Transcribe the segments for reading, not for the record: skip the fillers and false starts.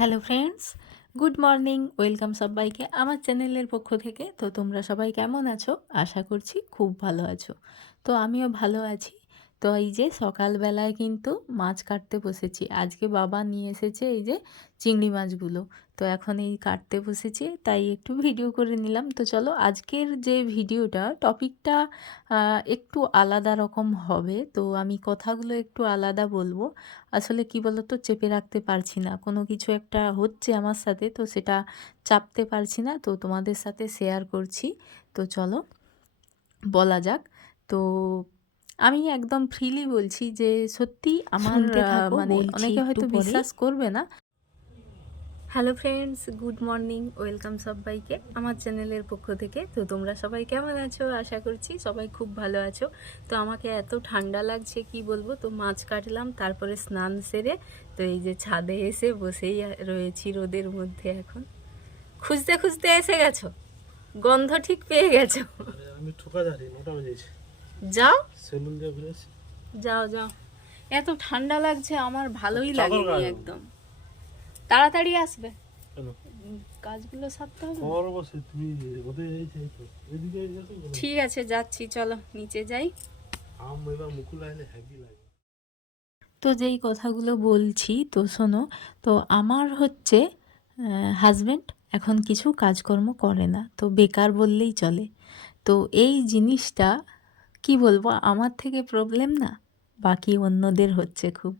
Hello friends, good morning. Welcome সবাইকে আমার চ্যানেলের পক্ষ থেকে। তো তোমরা সবাই কেমন আছো? আশা করছি খুব ভালো আছো। তো আমিও ভালো আছি। তো এই যে সকালবেলায় কিন্তু মাছ কাটতে বসেছি। আজকে বাবা নিয়ে এসেছে এই যে চিংড়ি মাছগুলো। তো এখন এই কাটতে বসেছি, তাই একটু ভিডিও করে নিলাম। তো চলো আজকের যে ভিডিওটা টপিকটা একটু আলাদা রকম হবে। তো আমি কথাগুলো একটু আলাদা বলবো। আসলে কি বলো তো, চেপে রাখতে পারছি না, কোনো কিছু একটা হচ্ছে আমার সাথে, তো সেটা চাপতে পারছি না, তো তোমাদের সাথে শেয়ার করছি। তো চলো বলা যাক। তো আমি একদম ফ্রিলি বলছি যে সত্যি আমার শুনতে থাকো, মানে বলছি অনেকে একটু হয়তো পরেই। বিশ্বাস করবে না। Hello friends, good morning. Welcome সবাইকে আমার চ্যানেলের পক্ষ থেকে। তো তোমরা সবাই কেমন আছো? আশা করছি সবাই খুব ভালো আছো। তো আমাকে এত ঠান্ডা লাগছে কি বলবো। তো মাছ কাটলাম, তারপরে স্নান সেরে তো এই যে ছাদে এসে বসেই রয়েছি রোদের মধ্যে। এখন খুঁজতে খুঁজতে এসে গেছো, গন্ধ ঠিক পেয়ে গেছো। আমি ঠোকা যাচ্ছি 9টা বেজেছে। যাও সেলুন দিয়ে ঘুরেছি। যাও যাও, এত ঠান্ডা লাগছে আমার, ভালোই চাদর লাগেনি গায়ে একদম। তাড়াতাড়ি আসবে, কেন কাজগুলো সারতে হবে না? খবর বসে তুমি ওদের এই যে এই তো এদিকে গেছো বলো। ঠিক আছে, যাচ্ছি, চলো নিচে যাই। আম এবার মুকুল আসলে হ্যাপি লাগে। তো যেই কথাগুলো বলছি তো শোনো। তো আমার হচ্ছে হাজব্যান্ড এখন কিছু কাজকর্ম করে না, তো বেকার বললেই চলে। তো এই জিনিসটা কি বলবো, আমার থেকে প্রবলেম না, বাকি অন্যদের হচ্ছে খুব।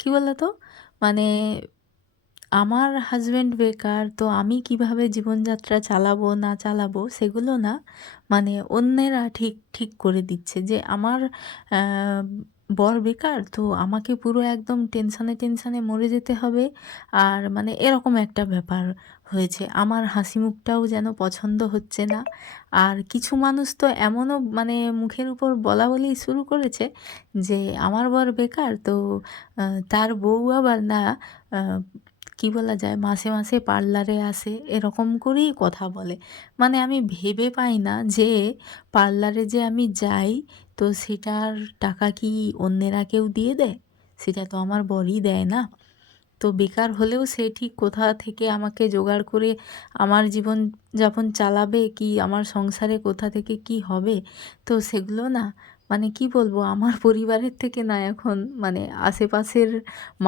কি বলো তো, মানে আমার হাজব্যান্ড বেকার, তো আমি কিভাবে জীবনযাত্রা চালাবো না চালাবো সেগুলো না, মানে অন্যেরা ঠিক ঠিক করে দিচ্ছে যে আমার আহ, বর বেকার, তো আমাকে পুরো একদম টেনশানে টেনশানে মরে যেতে হবে। আর মানে এরকম একটা ব্যাপার হয়েছে। আমার হাসি মুখটাও যেন পছন্দ হচ্ছে না। আর কিছু মানুষ তো এমনও মানে মুখের উপর বলা বলি শুরু করেছে যে আমার বর বেকার, তো তার বউ আবার না কি বলা যায়, মাসে মাসে পার্লারে আসে, এরকম করেই কথা বলে। মানে আমি ভেবে পাই না যে পার্লারে যে আমি যাই, তো সেটার টাকা কি অন্যেরা কেউ দিয়ে দেয়? সেটা তো আমার বরই দেয় না। তো বেকার হলেও সে ঠিক কোথা থেকে আমাকে জোগাড় করে আমার জীবন যাপন চালাবে, কি আমার সংসারে কোথা থেকে কি হবে, তো সেগুলো না, মানে কি বলবো, আমার পরিবারের থেকে না এখন মানে আশেপাশের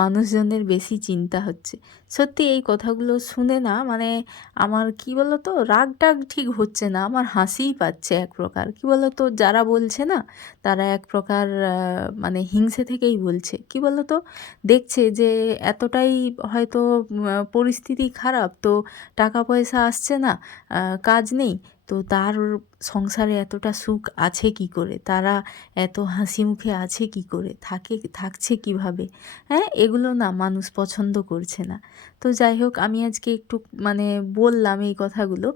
মানুষজনের বেশি চিন্তা হচ্ছে। সত্যি এই কথাগুলো শুনে না, মানে আমার কি বলো তো, রাগ টাগ ঠিক হচ্ছে না, আমার হাসিই পাচ্ছে এক প্রকার। কি বলো তো, যারা বলছে না তারা এক প্রকার মানে হিংসে থেকেই বলছে। কি বলো তো, দেখছে যে এতটাই হয়তো পরিস্থিতি খারাপ, তো টাকা পয়সা আসছে না, কাজ নেই, তো তার সংসারে এতটা সুখ আছে কি করে, তারা এত হাসি মুখে আছে কি করে, থাকছে কিভাবে। হ্যাঁ, এগুলো না মানুষ পছন্দ করছে না। তো যাই হোক, আমি আজকে একটু মানে বললাম এই কথাগুলো।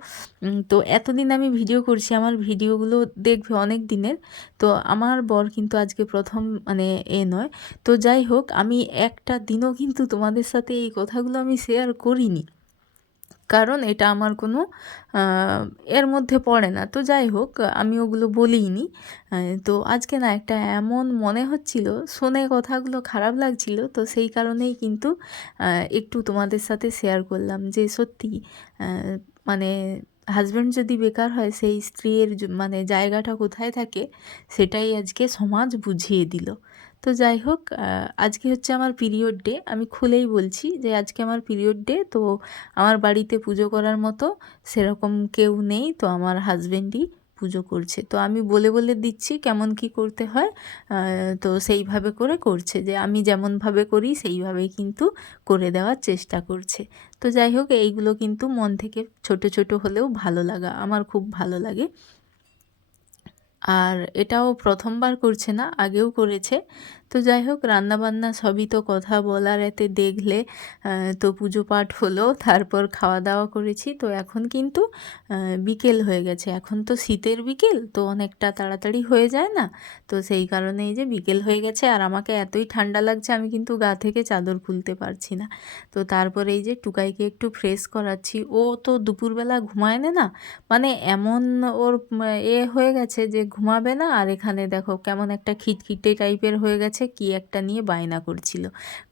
তো এতদিন আমি ভিডিও করছি, আমার ভিডিওগুলো দেখবে অনেক দিনের। তো আমার বর কিন্তু আজকে প্রথম মানে নয়। তো যাই হোক, আমি একটা দিনও কিন্তু তোমাদের সাথে এই কথাগুলো আমি শেয়ার করিনি, কারণ এটা আমার কোনো আহ, এর মধ্যে পড়ে না। তো যাই হোক, আমি ওগুলো বলিনি। তো আজকে না একটা এমন মনে হচ্ছিল, শুনে কথাগুলো খারাপ লাগছিল, তো সেই কারণেই কিন্তু একটু তোমাদের সাথে শেয়ার করলাম যে সত্যি আহ, মানে হাজব্যান্ড যদি বেকার হয়, সেই স্ত্রীর মানে জায়গাটা কোথায় থাকে সেটাই আজকে সমাজ বুঝিয়ে দিল। তো যাই হোক, আজকে হচ্ছে আমার পিরিয়ড ডে। আমি খুলেই বলছি যে আজকে আমার পিরিয়ড ডে। তো আমার বাড়িতে পুজো করার মতো সেরকম কেউ নেই, তো আমার হাজবেন্ডই পুজো করছে। তো আমি বলে বলে দিচ্ছি কেমন কি করতে হয়। তো সেইভাবে করে করছে, যে আমি যেমনভাবে করি সেইভাবেই কিন্তু করে দেওয়ার চেষ্টা করছে। তো যাই হোক, এইগুলো কিন্তু মন থেকে ছোট ছোট হলেও ভালো লাগা, আমার খুব ভালো লাগে। আর এটাও প্রথমবার করছে না, আগেও করেছে। তো যাই হোক, রান্নাবান্না সবই তো কথা বলার এতে দেখলে। তো পুজো পাঠ হলো, তারপর খাওয়া দাওয়া করেছি। তো এখন কিন্তু বিকেল হয়ে গেছে, এখন তো শীতের বিকেল, তো অনেকটা তাড়াতাড়ি হয়ে যায় না। তো সেই কারণে এই যে বিকেল হয়ে গেছে, আর আমাকে এতই ঠান্ডা লাগছে আমি কিন্তু গা থেকে চাদর খুলতে পারছি না। তো তারপরে এই যে টুকাইকে একটু ফ্রেশ করাচ্ছি। ও তো দুপুরবেলা ঘুমায় না, মানে এমন ওর হয়ে গেছে যে ঘুমাবে না, আর এখানে দেখো কেমন একটা খিটখিটে টাইপের হয়ে গেছে, কি একটা নিয়ে বায়না করছিল,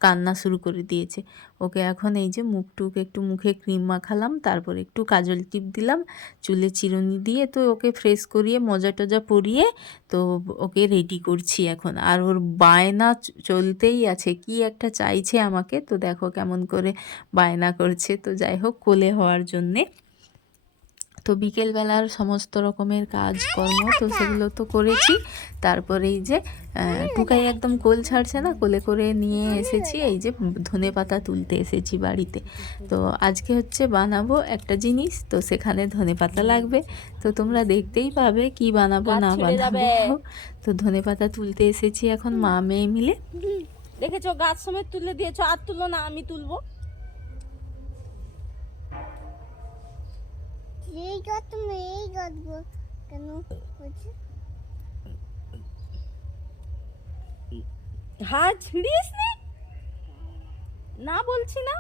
কান্না শুরু করে দিয়েছে। ওকে এখন এই যে মুখটুক একটু মুখে ক্রিম মাখালাম, তারপর একটু কাজল টিপ দিলাম, চুলে চিরুনি দিয়ে তো ওকে ফ্রেশ করিয়ে মজা টজা পরিয়ে তো ওকে রেডি করছি এখন। আর ওর বায়না চলতেই আছে, কি একটা চাইছে আমাকে, তো দেখো কেমন করে বায়না করছে। তো যাই হোক, কোলে হওয়ার জন্যে তো বিকেলবেলার সমস্ত রকমের কাজকর্ম তো সেগুলো তো করেছি। তারপরে এই যে টুকাই একদম কোল ছাড়ছে না, কোলে করে নিয়ে এসেছি, এই যে ধনেপাতা তুলতে এসেছি বাড়িতে। তো আজকে হচ্ছে বানাবো একটা জিনিস, তো সেখানে ধনেপাতা লাগবে, তো তোমরা দেখতেই পাবে কি বানাবো না বানাবো। তো ধনেপাতা তুলতে এসেছি এখন মা মেয়ে মিলে। দেখেছো গাছ সমেত তুলে দিয়েছো, আর তুলো না, আমি তুলবো। এই গাছ তুমি এই গাছগুলো কেন হচ্ছে? হাত ছিড়িস নি, না বলছি না।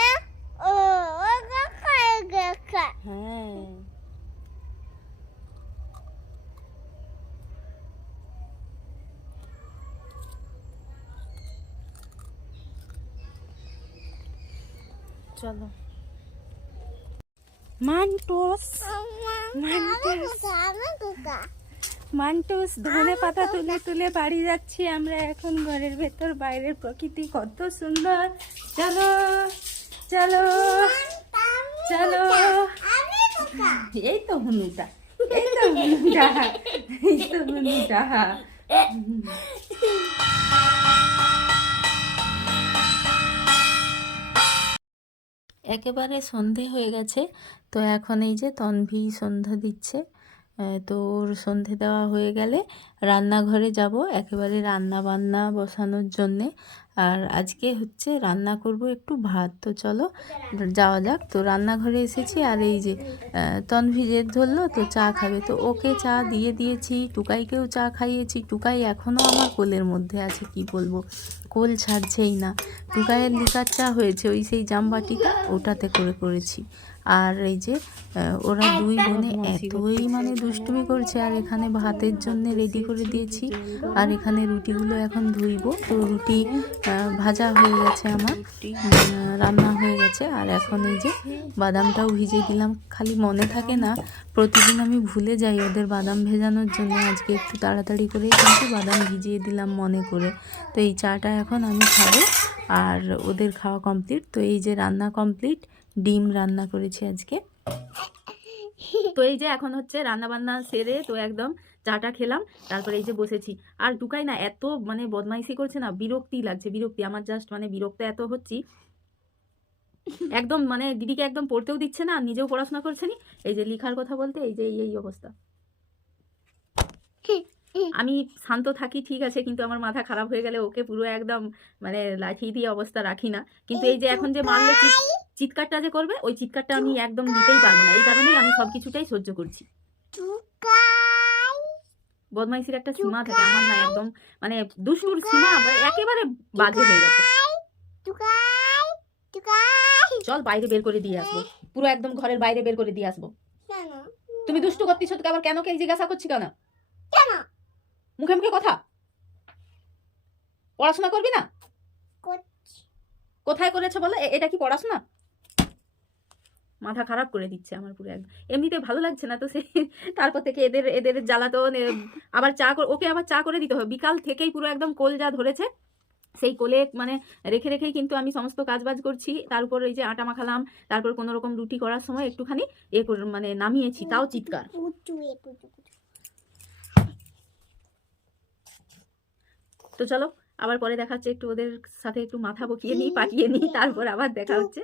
এ ও ও কাকা কাকা হ্যাঁ, চলো। মান্টুস মান্টুস ধনে পাতা তুলে তুলে বাড়ি যাচ্ছি আমরা এখন ঘরের ভেতর। বাইরের প্রকৃতি কত সুন্দর। চলো চলো চলো। এই তো হুনুটা, এই তো হুনুটা, এই তো হুনুটা। একেবারে সন্ধে হয়ে গেছে, তো এখন এই যে তনভি সন্ধ্যা দিচ্ছে। তো ওর সন্ধে দেওয়া হয়ে গেলে রান্নাঘরে যাব একেবারে রান্না বান্না বসানোর জন্যে। আর আজকে হচ্ছে রান্না করব একটু ভাত, তো চলো যাওয়া যাক। তো রান্নাঘরে এসেছি, আর এই যে তনভি জেদ ধরলো তো চা খাবে, তো ওকে চা দিয়ে দিয়েছি, টুকাইকেও চা খাইয়েছি। টুকাই এখনও আমার কোলের মধ্যে আছে, কি বলবো, কোল ছাড়ছেই না। টুকাইয়ের লিকার চা হয়েছে ওই সেই জামবাটিটা, ওটাতে করে করেছি। আর এই যে ওরা দুই বোনে এতই মানে দুষ্টুমি করছে। আর এখানে ভাতের জন্য রেডি করে দিয়েছি, আর এখানে রুটিগুলো এখন ধুইব। তো রুটি ভাজা হয়ে গেছে আমার, রান্না হয়ে গেছে। আর এখন এই যে বাদামটাও ভিজিয়ে দিলাম, খালি মনে থাকে না, প্রতিদিন আমি ভুলে যাই ওদের বাদাম ভেজানোর জন্য। আজকে একটু তাড়াতাড়ি করেই কিন্তু বাদাম ভিজিয়ে দিলাম মনে করে। তো এই চাটা এখন আমি খাবো, আর ওদের খাওয়া কমপ্লিট। তো এই যে রান্না কমপ্লিট, ডিম রান্না করেছি আজকে। তো এই যে এখন হচ্ছে রান্না বান্না সেরে তো একদম চাটা খেলাম, তারপরে এই যে বসেছি। আর টুকাই না এত মানে বদমাইশি করছে না, বিরক্তি লাগছে, বিরক্তি আমার জাস্ট মানে বিরক্ত এত হচ্ছি একদম, মানে দিদিকে একদম পড়তেও দিচ্ছে না, নিজেও পড়াশোনা করছে না। এই যে লিখার কথা বলতে এই যে এই অবস্থা। আমি শান্ত থাকি ঠিক আছে, কিন্তু আমার মাথা খারাপ হয়ে গেলে ওকে পুরো একদম মানে লাঠি দিয়ে অবস্থা রাখি না। কিন্তু এই যে এখন যে মারলে চিৎকারটা যে করবে, ওই চিৎকারটা আমি একদম নিতেই পারবো না, এই কারণেই আমি সব কিছুটাই সহ্য করছি। বদমাইশির একটা সীমা থাকে, আমার না একদম মানে দুষ্টুর সীমা একেবারে বাজে হয়ে গেছে। চল বাইরে বের করে দিয়ে আসবো, পুরো একদম ঘরের বাইরে বের করে দিয়ে আসবো। তুমি দুষ্টু করতেছ তো আবার কেন, কে জিজ্ঞাসা করছি কেন? মুখে মুখে কথা, পড়াশোনা করবি না? কোথায় করেছে বলো, এটা কি পড়াশোনা? মাথা খারাপ করে দিচ্ছে আমার পুরো একদম, এমনিতে ভালো লাগছে না তো সে তারপর থেকে এদের জ্বালাতন। আবার চা ওকে আবার চা করে দিতে হবে, বিকাল থেকেই পুরো একদম কোল যা ধরেছে, সেই কোলে মানে রেখে রেখেই কিন্তু আমি সমস্ত কাজবাজ করছি। তার উপর এই যে আটা মাখালাম, তারপর কোনো রকম রুটি করার সময় একটুখানি মানে নামিয়েছি, তাও চিৎকার। তো চলো আবার পরে দেখাচ্ছে, একটু ওদের সাথে একটু মাথা বকিয়ে নিই, পাকিয়ে নিই, তারপর আবার দেখা হচ্ছে।